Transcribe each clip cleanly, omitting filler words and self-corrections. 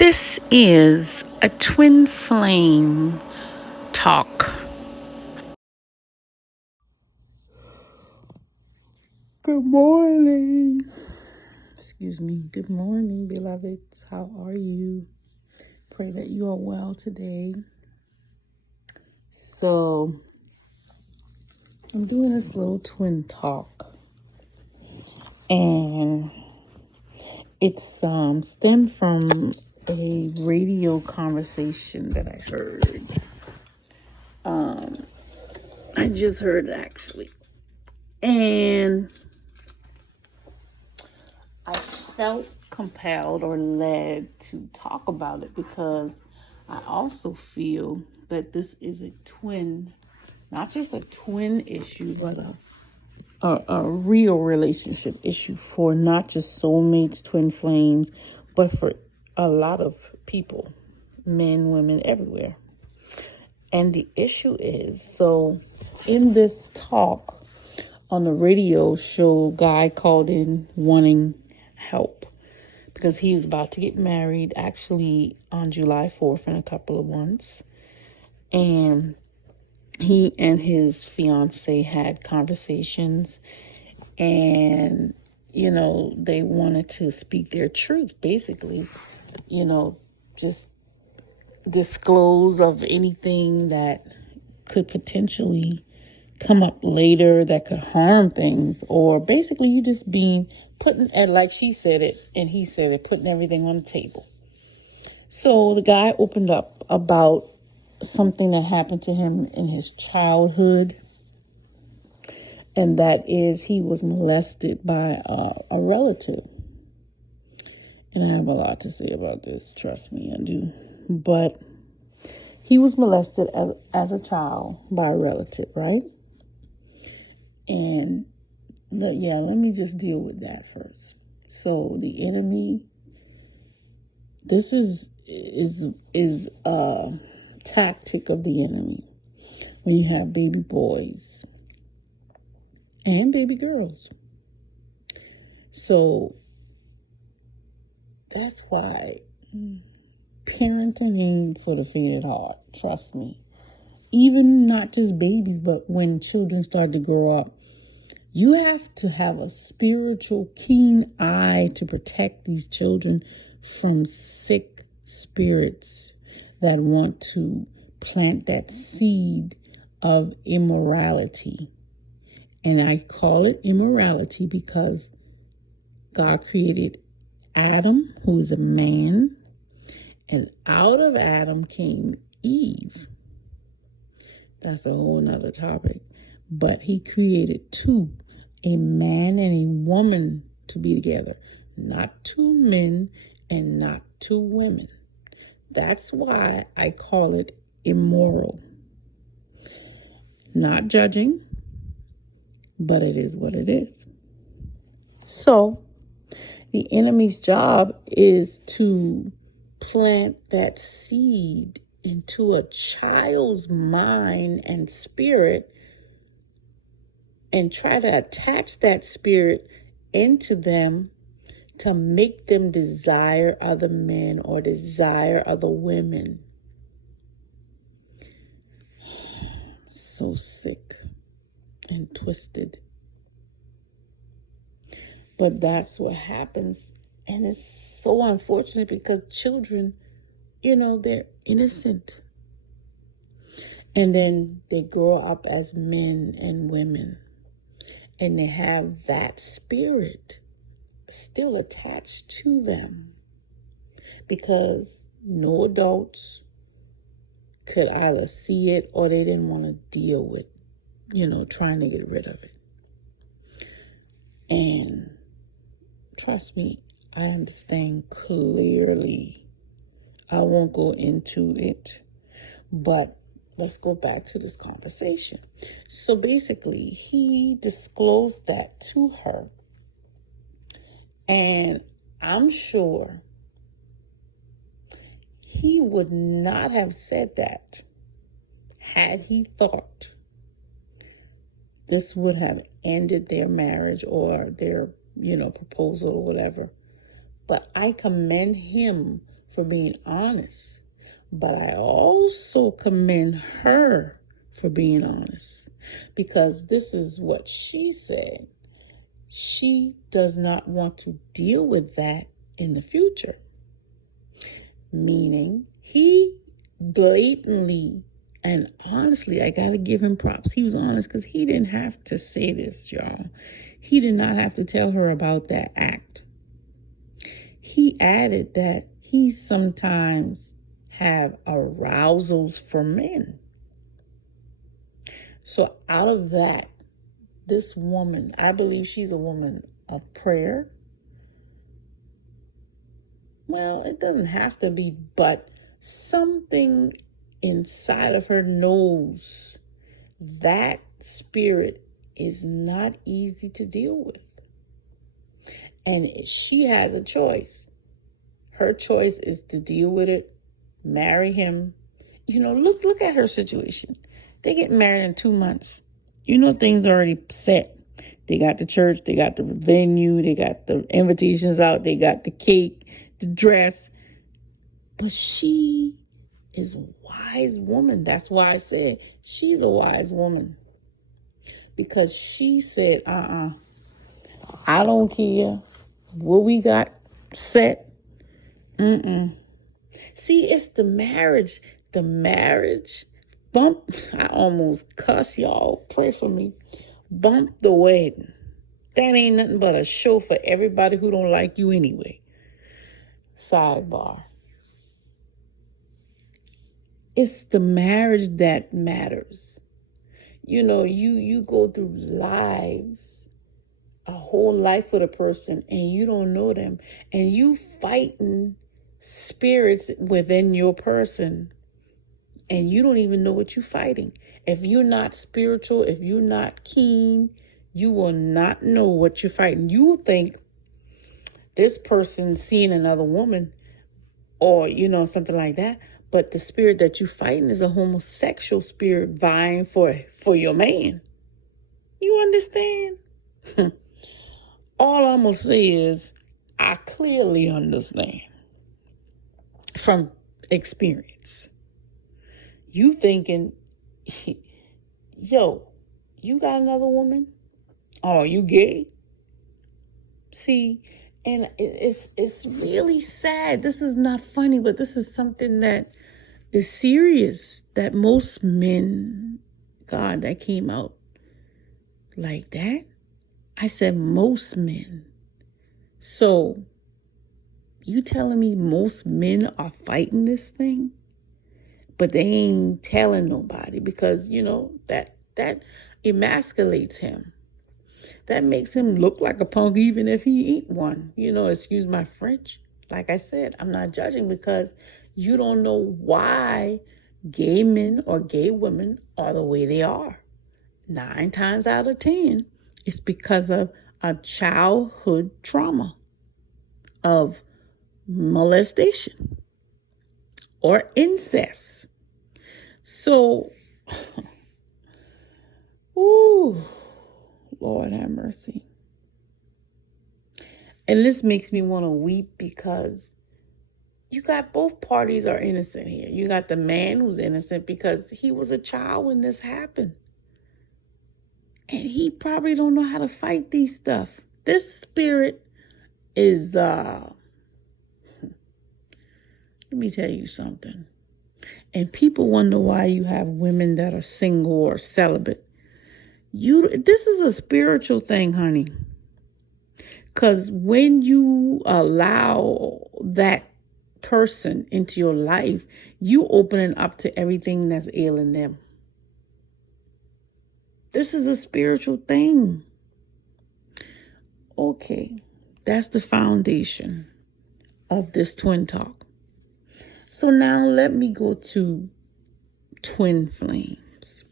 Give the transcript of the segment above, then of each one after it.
This is a twin flame talk. Good morning. Excuse me. Good morning, beloveds. How are you? Pray that you are well today. So, I'm doing this little twin talk, and it's stemmed from a radio conversation that I heard. I just heard it actually, and I felt compelled or led to talk about it because I also feel that this is a twin, not just a twin issue, but a real relationship issue for not just soulmates, twin flames, but for a lot of people, men, women, everywhere. And the issue is, so in this talk on the radio show, guy called in wanting help because he's about to get married actually on July 4th in a couple of months. And he and his fiance had conversations, and, they wanted to speak their truth, basically, just disclose of anything that could potentially come up later that could harm things, or basically you just being putting, and like she said it and he said it, putting everything on the table. So the guy opened up about something that happened to him in his childhood, and that is he was molested by a relative. And I have a lot to say about this, trust me, I do. But he was molested as a child by a relative, right? And let me just deal with that first. So the enemy, this is a tactic of the enemy when you have baby boys and baby girls. So that's why parenting ain't for the faint at heart, trust me. Even not just babies, but when children start to grow up, you have to have a spiritual, keen eye to protect these children from sick spirits that want to plant that seed of immorality. And I call it immorality because God created Adam, who is a man, and out of Adam came Eve. That's a whole nother topic. But he created two, a man and a woman, to be together. Not two men and not two women. That's why I call it immoral. Not judging, but it is what it is. So, the enemy's job is to plant that seed into a child's mind and spirit and try to attach that spirit into them to make them desire other men or desire other women. So sick and twisted. But that's what happens. And it's so unfortunate because children, they're innocent. And then they grow up as men and women. And they have that spirit still attached to them. Because no adults could either see it or they didn't want to deal with, trying to get rid of it. And trust me, I understand clearly. I won't go into it, but let's go back to this conversation. So basically, he disclosed that to her. And I'm sure he would not have said that had he thought this would have ended their marriage or their, proposal or whatever. But I commend him for being honest. But I also commend her for being honest, because this is what she said. She does not want to deal with that in the future. Meaning, he blatantly and honestly, I got to give him props. He was honest because he didn't have to say this, y'all. He did not have to tell her about that act. He added that he sometimes have arousals for men. So out of that, this woman, I believe she's a woman of prayer. Well, it doesn't have to be, but something inside of her knows that spirit is not easy to deal with. And she has a choice. Her choice is to deal with it, marry him. Look at her situation. They get married in 2 months. Things are already set. They got the church, they got the venue, they got the invitations out, they got the cake, the dress. But she is a wise woman. That's why I said she's a wise woman. Because she said, I don't care what we got set. See, it's the marriage. The marriage bump. I almost cuss, y'all. Pray for me. Bump the wedding. That ain't nothing but a show for everybody who don't like you anyway. Sidebar. It's the marriage that matters. You go through lives, a whole life with a person, and you don't know them, and you fighting spirits within your person, and you don't even know what you're fighting. If you're not spiritual, if you're not keen, you will not know what you're fighting. You will think this person seeing another woman or, something like that. But the spirit that you're fighting is a homosexual spirit vying for your man. You understand? All I'm going to say is I clearly understand from experience. You thinking, yo, you got another woman? Oh, you gay? See, and it's really sad. This is not funny, but this is something that is serious, that most men, God, that came out like that. I said most men. So you telling me most men are fighting this thing, but they ain't telling nobody because, that emasculates him. That makes him look like a punk even if he ain't one. Excuse my French. Like I said, I'm not judging because you don't know why gay men or gay women are the way they are. 9 times out of 10, it's because of a childhood trauma of molestation or incest. So, ooh, Lord have mercy. And this makes me want to weep because you got both parties are innocent here. You got the man who's innocent because he was a child when this happened. And he probably don't know how to fight these stuff. This spirit is, let me tell you something. And people wonder why you have women that are single or celibate. This is a spiritual thing, honey. Because when you allow that person into your life, you opening up to everything that's ailing them. This is a spiritual thing. Okay, that's the foundation of this twin talk. So now let me go to twin flames.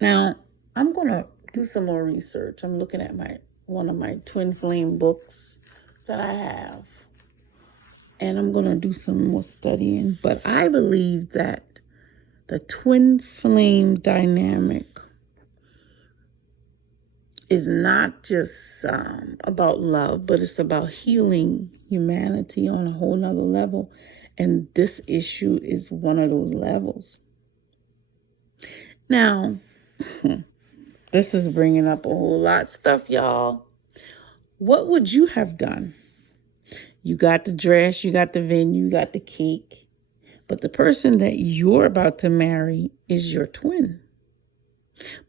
Now, I'm going to do some more research. I'm looking at one of my twin flame books that I have. And I'm going to do some more studying. But I believe that the twin flame dynamic is not just about love, but it's about healing humanity on a whole nother level. And this issue is one of those levels. Now, this is bringing up a whole lot of stuff, y'all. What would you have done? You got the dress, you got the venue, you got the cake. But the person that you're about to marry is your twin.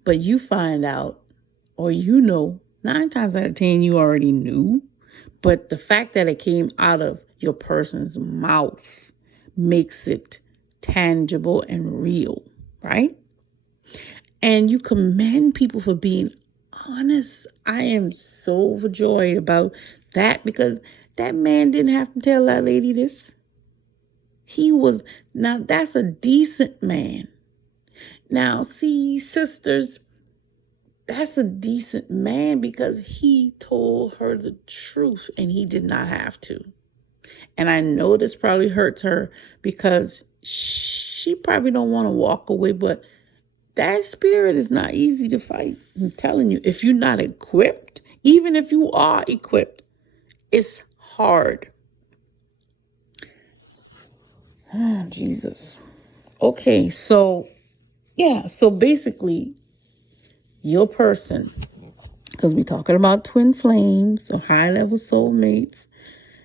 But you find out, or 9 times out of 10, you already knew. But the fact that it came out of your person's mouth makes it tangible and real, right? And you commend people for being honest. I am so overjoyed about that, because that man didn't have to tell that lady this. Now that's a decent man. Now, see, sisters, that's a decent man because he told her the truth and he did not have to. And I know this probably hurts her because she probably don't want to walk away, but that spirit is not easy to fight. I'm telling you, if you're not equipped, even if you are equipped, it's hard. Oh, Jesus. Okay, so basically, your person, because we're talking about twin flames or high-level soulmates,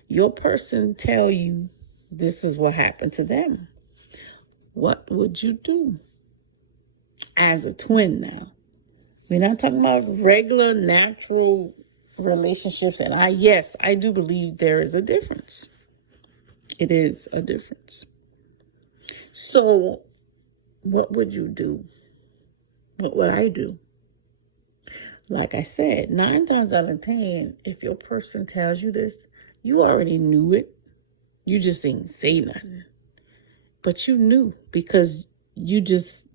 your person tell you this is what happened to them. What would you do as a twin now? We're not talking about regular, natural relationships. And I do believe there is a difference. It is a difference. So what would you do? What would I do? Like I said, 9 times out of 10, if your person tells you this, you already knew it. You just didn't say nothing. But you knew because you just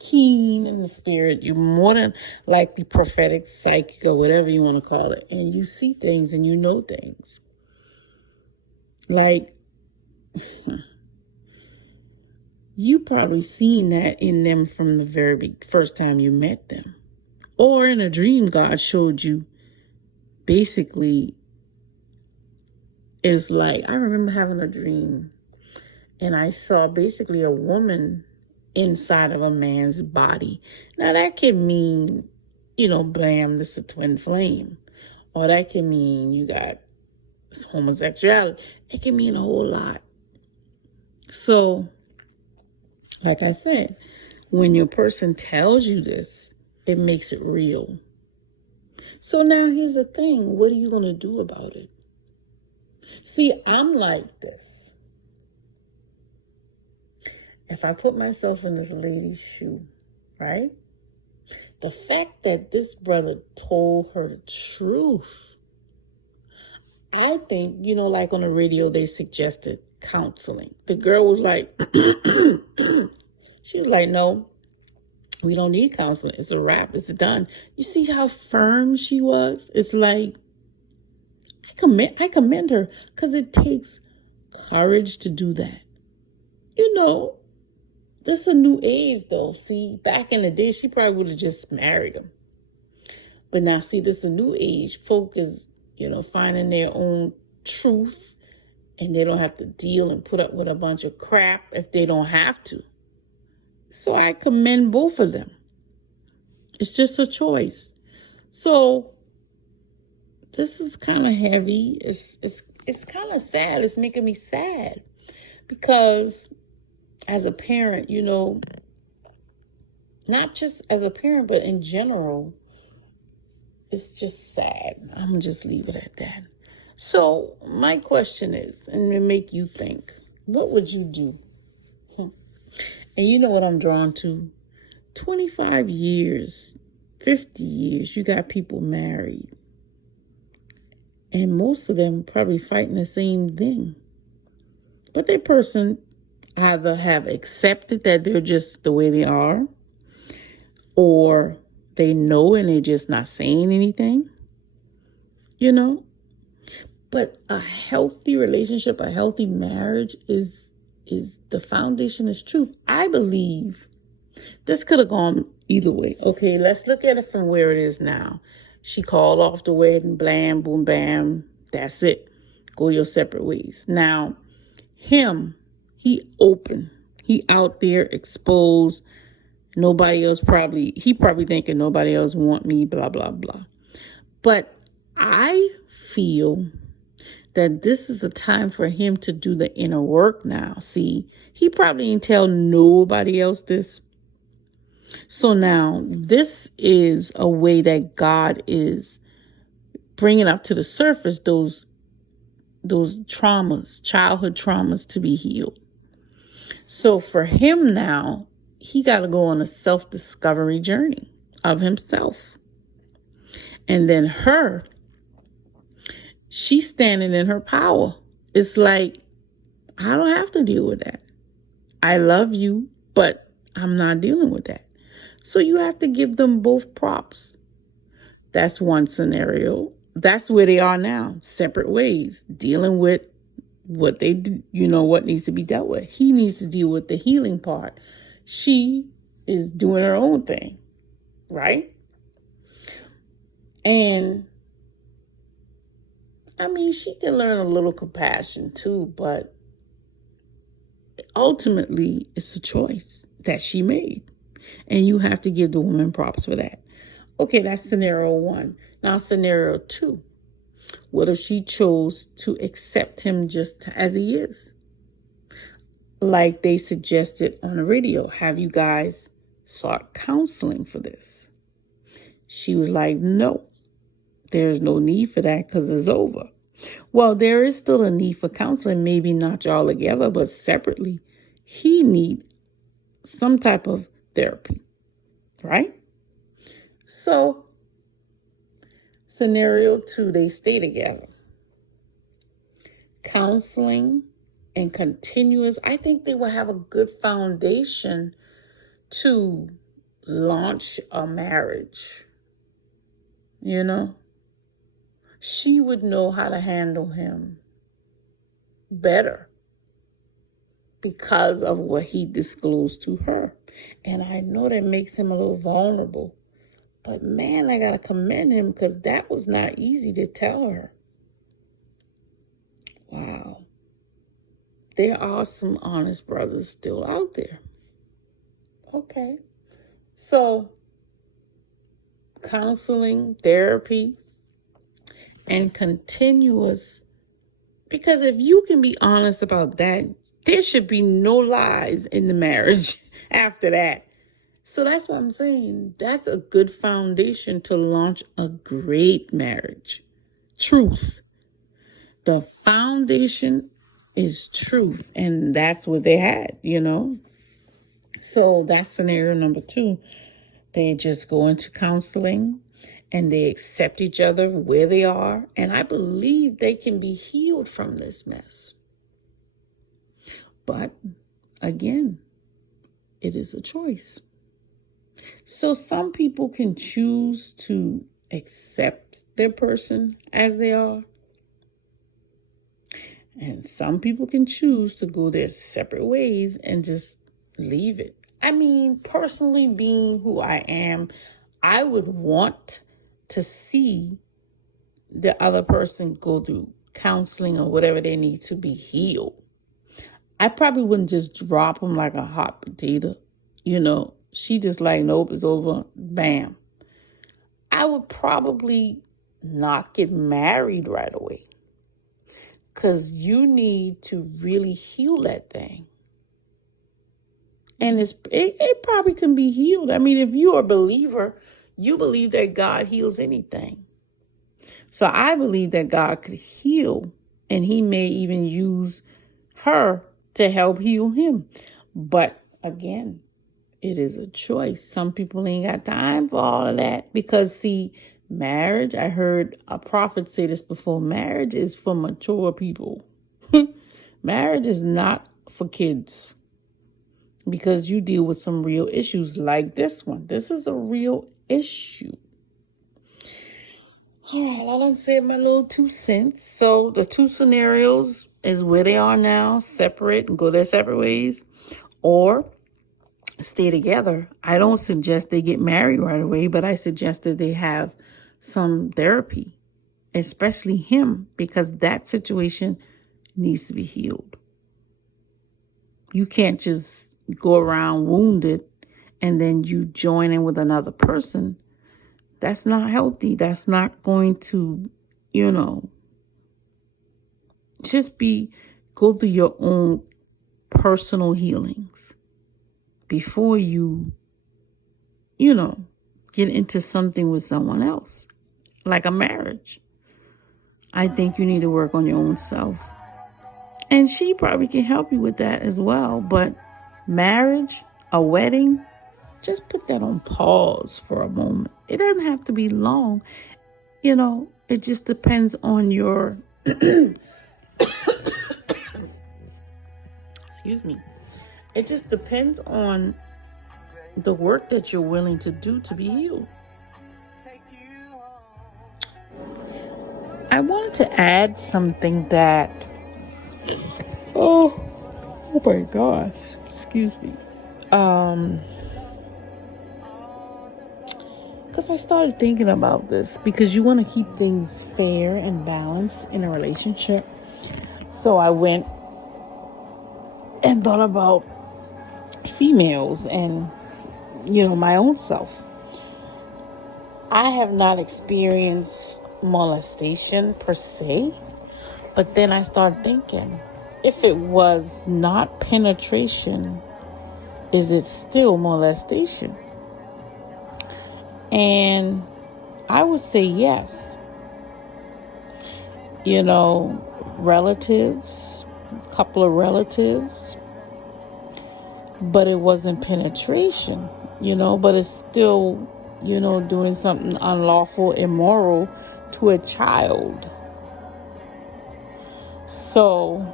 keen in the spirit. You're more than like the prophetic psychic or whatever you want to call it. And you see things and you know things. Like, you probably seen that in them from the very first time you met them. Or in a dream, God showed you basically, it's like, I remember having a dream and I saw basically a woman inside of a man's body. Now that can mean, bam, this is a twin flame. Or that can mean you got homosexuality. It can mean a whole lot. So, like I said, when your person tells you this, it makes it real. So now here's the thing. What are you going to do about it? See, I'm like this. If I put myself in this lady's shoe, right? The fact that this brother told her the truth, I think, like on the radio, they suggested counseling. The girl was like, she was like, no, we don't need counseling. It's a wrap. It's done. You see how firm she was? It's like, I commend her because it takes courage to do that. This is a new age though. See, back in the day, she probably would have just married him. But now, see, this is a new age. Folk is, finding their own truth and they don't have to deal and put up with a bunch of crap if they don't have to. So I commend both of them. It's just a choice. So this is kind of heavy. It's kind of sad. It's making me sad because as a parent, not just as a parent, but in general, it's just sad. I'm going to just leave it at that. So my question is, and to make you think, what would you do? And you know what I'm drawn to? 25 years, 50 years, you got people married. And most of them probably fighting the same thing. But that person either have accepted that they're just the way they are, or they know and they're just not saying anything, But a healthy relationship, a healthy marriage is the foundation is truth. I believe This could have gone either way. Okay, let's look at it from where it is now. She called off the wedding, blam, boom, bam. That's it. Go your separate ways. Now, he open. He out there exposed. He probably thinking nobody else want me, blah, blah, blah. But I feel that this is the time for him to do the inner work now. See, he probably didn't tell nobody else this. So now this is a way that God is bringing up to the surface those traumas, childhood traumas to be healed. So for him now, he got to go on a self-discovery journey of himself. And then she's standing in her power. It's like, I don't have to deal with that. I love you, but I'm not dealing with that. So you have to give them both props. That's one scenario. That's where they are now, separate ways, dealing with what they do, what needs to be dealt with. He needs to deal with the healing part. She is doing her own thing, right? And I mean, she can learn a little compassion too, but ultimately it's a choice that she made. And you have to give the woman props for that. Okay, that's scenario one. Now, scenario two. What if she chose to accept him just as he is? Like they suggested on the radio, have you guys sought counseling for this? She was like, no, there's no need for that because it's over. Well, there is still a need for counseling, maybe not y'all together, but separately. He need some type of therapy, right? So, scenario two, they stay together. Counseling and continuous, I think they will have a good foundation to launch a marriage. She would know how to handle him better because of what he disclosed to her. And I know that makes him a little vulnerable. But man, I got to commend him because that was not easy to tell her. Wow. There are some honest brothers still out there. Okay. So, counseling, therapy, and continuous. Because if you can be honest about that, there should be no lies in the marriage after that. So that's what I'm saying. That's a good foundation to launch a great marriage. Truth. The foundation is truth. And that's what they had, So that's scenario number two. They just go into counseling and they accept each other where they are. And I believe they can be healed from this mess. But again, it is a choice. So some people can choose to accept their person as they are. And some people can choose to go their separate ways and just leave it. I mean, personally, being who I am, I would want to see the other person go through counseling or whatever they need to be healed. I probably wouldn't just drop them like a hot potato. She just like, nope, it's over. Bam. I would probably not get married right away. Because you need to really heal that thing. And it probably can be healed. I mean, if you're a believer, you believe that God heals anything. So I believe that God could heal. And he may even use her to help heal him. But again, it is a choice. Some people ain't got time for all of that. Because see, marriage, I heard a prophet say this before, marriage is for mature people. Marriage is not for kids. Because you deal with some real issues like this one. This is a real issue. All right, I done said my little 2 cents. So the two scenarios is where they are now, separate and go their separate ways. Or stay together. I don't suggest they get married right away, but I suggest that they have some therapy, especially him, because that situation needs to be healed. You can't just go around wounded and then you join in with another person. That's not healthy. That's not going to, just go through your own personal healings before you get into something with someone else, like a marriage. I think you need to work on your own self. And she probably can help you with that as well. But marriage, a wedding, just put that on pause for a moment. It doesn't have to be long. It just depends on your, excuse me. It just depends on the work that you're willing to do to be healed. I wanted to add something that, oh my gosh, excuse me. Because I started thinking about this, because you want to keep things fair and balanced in a relationship. So I went and thought about females and, my own self. I have not experienced molestation per se, but then I started thinking, if it was not penetration, is it still molestation? And I would say yes. Relatives, a couple of relatives, but it wasn't penetration, but it's still, doing something unlawful, immoral to a child. So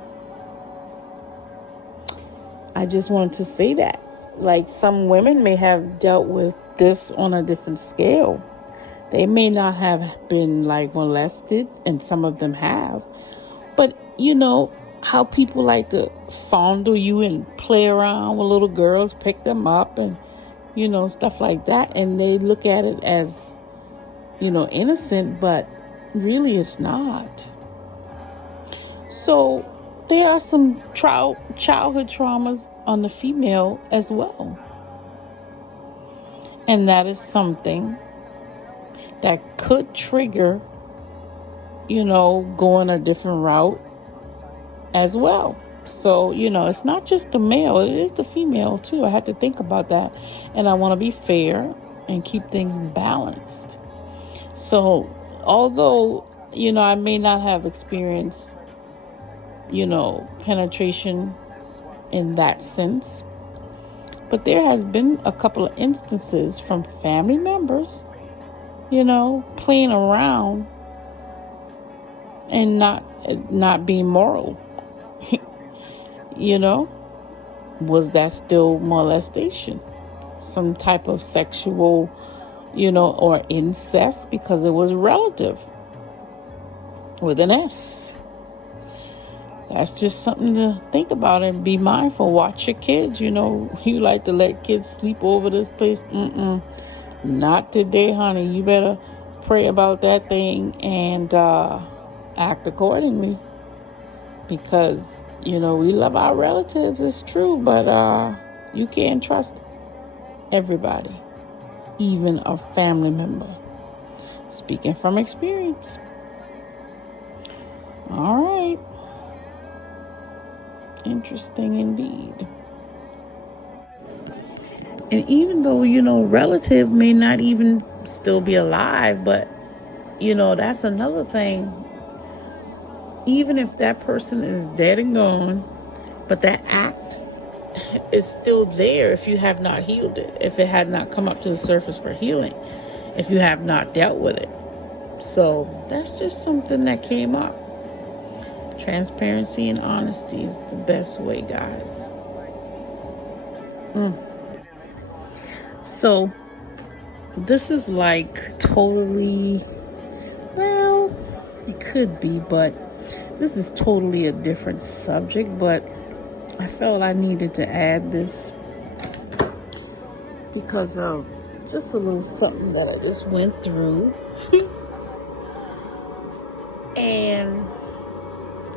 I just wanted to say that, like, some women may have dealt with this on a different scale. They may not have been molested, and some of them have. But how people like to fondle you and play around with little girls, pick them up and, stuff like that. And they look at it as, innocent, but really it's not. So there are some childhood traumas on the female as well. And that is something that could trigger, going a different route as well. So, it's not just the male, it is the female too. I have to think about that. And I want to be fair and keep things balanced. So, although, I may not have experienced, penetration in that sense, but there has been a couple of instances from family members, playing around and not being moral. Was that still molestation? Some type of sexual, or incest, because it was relative with an S. That's just something to think about and be mindful. Watch your kids. You like to let kids sleep over this place. Not today, honey. You better pray about that thing and act accordingly. Because, we love our relatives. It's true. But you can't trust everybody. Even a family member. Speaking from experience. All right. Interesting indeed. And even though, relative may not even still be alive, but, that's another thing. Even if that person is dead and gone, but that act is still there if you have not healed it, if it had not come up to the surface for healing, if you have not dealt with it. So that's just something that came up. Transparency and honesty is the best way, guys. So this is totally, well, it could be, but this is totally a different subject, but I felt I needed to add this. because of just a little something that I just went through. And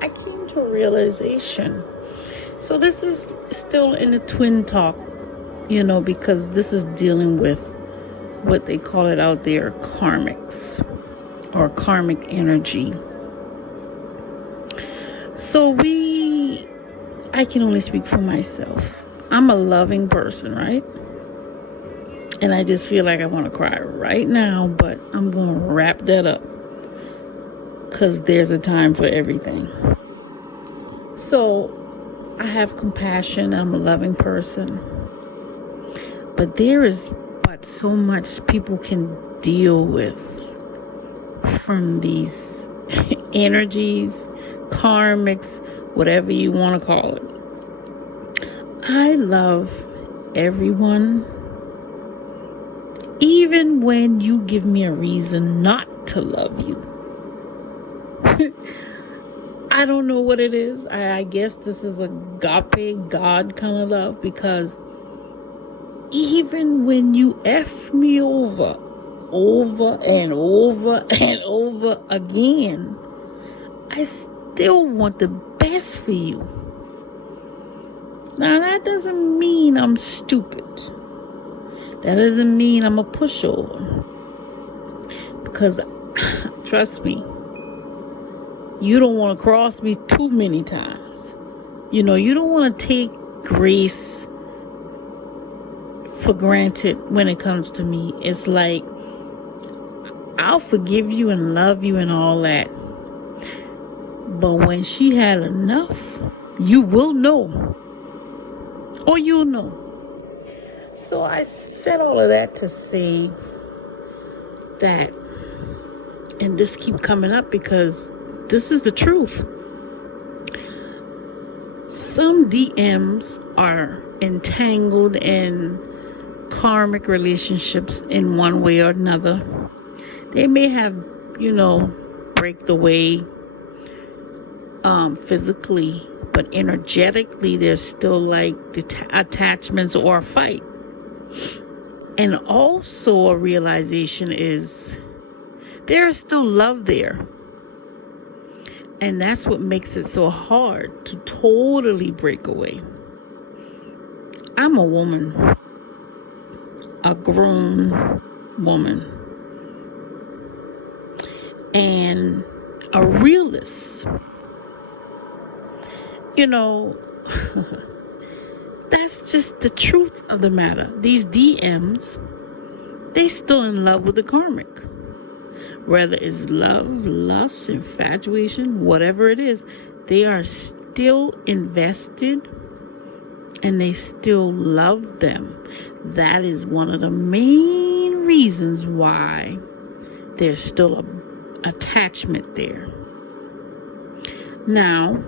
I came to a realization. So this is still in the twin talk, because this is dealing with what they call it out there, karmics or karmic energy. So I can only speak for myself. I'm a loving person, right? And I just feel like I want to cry right now, but I'm going to wrap that up because there's a time for everything. So I have compassion. I'm a loving person. But there is but so much people can deal with from these energies, karmics, whatever you want to call it. I love everyone, even when you give me a reason not to love you. I don't know what it is. I guess this is agape, God kind of love, because even when you F me over and over and over again, I still want the best for you. Now, that doesn't mean I'm stupid. That doesn't mean I'm a pushover. Because, trust me, you don't want to cross me too many times. You don't want to take grace for granted when it comes to me. It's like, I'll forgive you and love you and all that. But when she had enough, you will know. Or you'll know. So I said all of that to say that, and this keep coming up because this is the truth. Some DMs are entangled in karmic relationships in one way or another. They may have, break the way physically, but energetically there's still like attachments or a fight. And also a realization is there is still love there. And that's what makes it so hard to totally break away. I'm a woman, a grown woman, and a realist. That's just the truth of the matter. These DMs, they still in love with the karmic. Whether it's love, lust, infatuation, whatever it is, they are still invested and they still love them. That is one of the main reasons why there's still an attachment there. Now,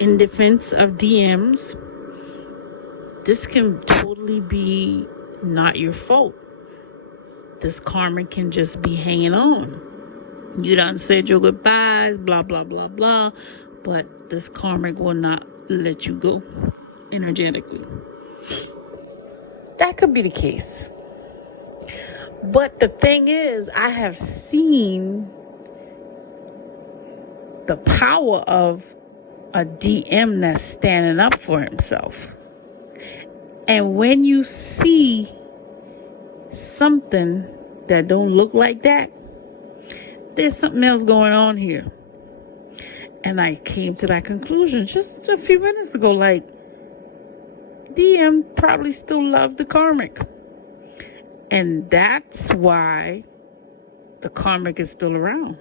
in defense of DMs, this can totally be not your fault. This karma can just be hanging on. You done said your goodbyes, blah, blah, blah, blah. But this karma will not let you go energetically. That could be the case. But the thing is, I have seen the power of a DM that's standing up for himself. And when you see something that don't look like that, there's something else going on here. And I came to that conclusion just a few minutes ago, like, DM probably still love the karmic. And that's why the karmic is still around,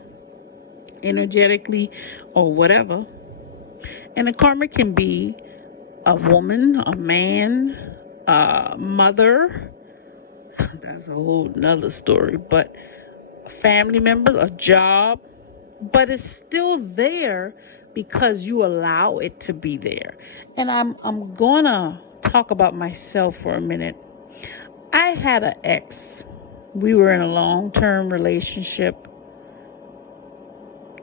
energetically or whatever. And the karmic can be a woman, a man, a mother. That's a whole nother story. But a family member, a job. But it's still there because you allow it to be there. And I'm gonna talk about myself for a minute. I had an ex. We were in a long-term relationship.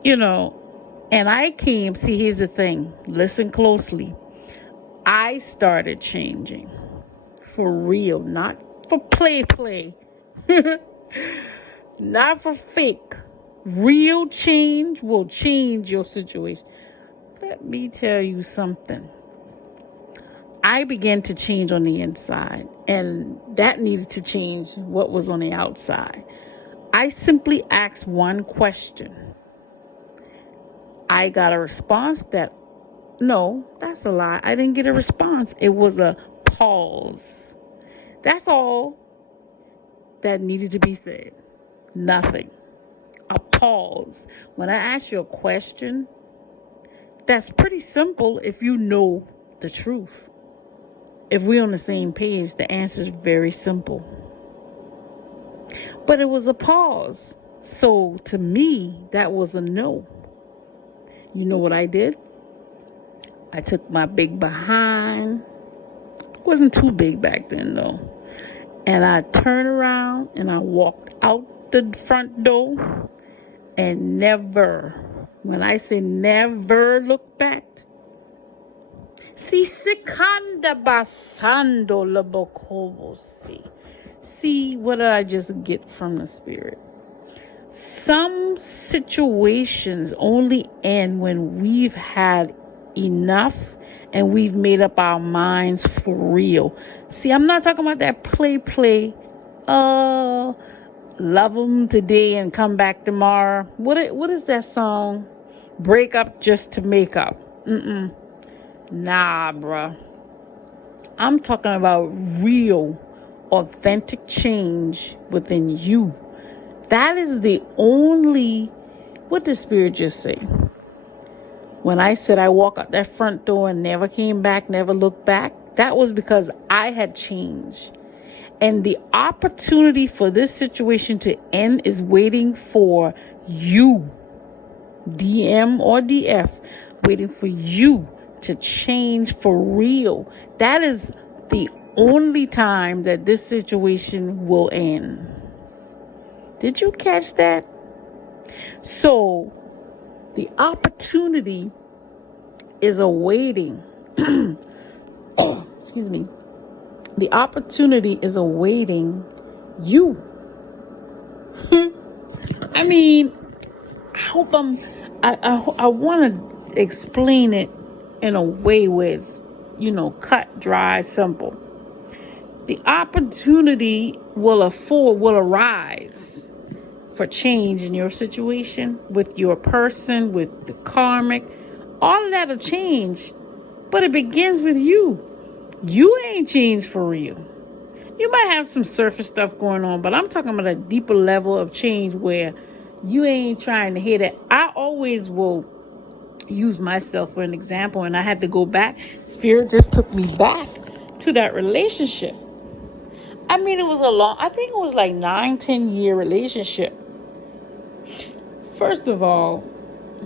And I came, see, here's the thing. Listen closely. I started changing for real, not for play. Not for fake. Real change will change your situation. Let me tell you something. I began to change on the inside, and that needed to change what was on the outside. I simply asked one question. I got a response that, no, that's a lie. I didn't get a response. It was a pause. That's all that needed to be said. Nothing. A pause. When I ask you a question, that's pretty simple if you know the truth. If we're on the same page, the answer is very simple. But it was a pause. So to me, that was a no. You know what I did? I took my big behind. It wasn't too big back then, though. And I turned around and I walked out the front door and never, when I say never look back, see, what did I just get from the Spirit? Some situations only end when we've had enough and we've made up our minds for real. See, I'm not talking about that play. Love them today and come back tomorrow. What is that song? Break up just to make up. Nah, bruh. I'm talking about real, authentic change within you. That is the only, what did Spirit just say? When I said I walked out that front door and never came back, never looked back, that was because I had changed. And the opportunity for this situation to end is waiting for you, DM or DF, waiting for you to change for real. That is the only time that this situation will end. Did you catch that? So the opportunity is awaiting. Excuse me. The opportunity is awaiting you. I mean, I want to explain it in a way where it's, cut, dry, simple. The opportunity will arise for change in your situation, with your person, with the karmic. All of that'll change, but it begins with you. You ain't changed for real. You might have some surface stuff going on, but I'm talking about a deeper level of change where you ain't trying to hit it. I always will use myself for an example, and I had to go back. Spirit just took me back to that relationship. I mean, it was I think it was like 9-10 year relationship. First of all,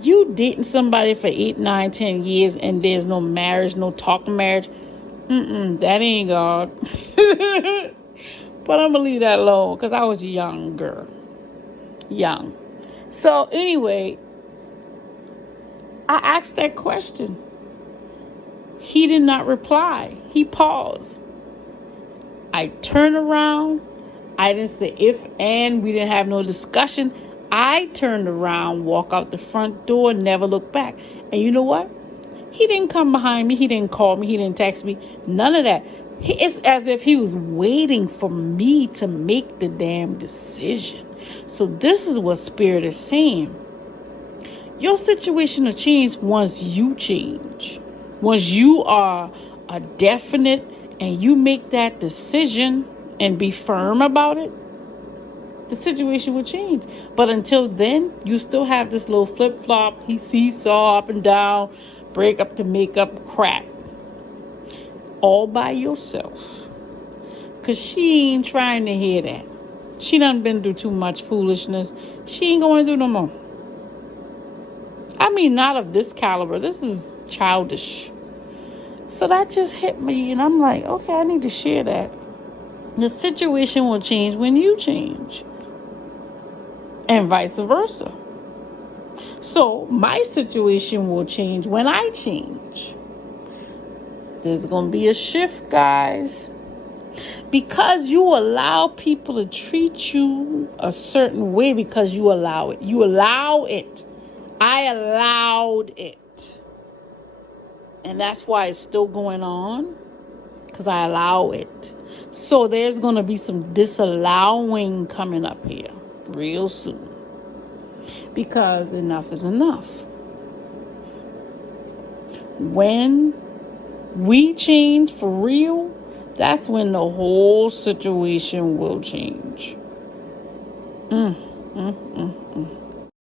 you dating somebody for 8, 9, 10 years and there's no marriage, no talk marriage. That ain't God. But I'm gonna leave that alone because I was young. So anyway, I asked that question. He did not reply. He paused. I turned around. I didn't say if and we didn't have no discussion. I turned around, walk out the front door, never look back. And you know what? He didn't come behind me. He didn't call me. He didn't text me. None of that. It's as if he was waiting for me to make the damn decision. So this is what Spirit is saying. Your situation will change once you change. Once you are a definite and you make that decision and be firm about it, the situation will change. But until then, you still have this little flip-flop, he seesaw up and down, break up to make up crap. All by yourself. Because she ain't trying to hear that. She done been through too much foolishness. She ain't going through no more. I mean, not of this caliber. This is childish. So that just hit me. And I'm like, okay, I need to share that. The situation will change when you change. And vice versa. So my situation will change when I change. There's going to be a shift, guys. Because you allow people to treat you a certain way because you allow it. You allow it. I allowed it. And that's why it's still going on. Because I allow it. So there's going to be some disallowing coming up here real soon. Because enough is enough. When we change for real, that's when the whole situation will change.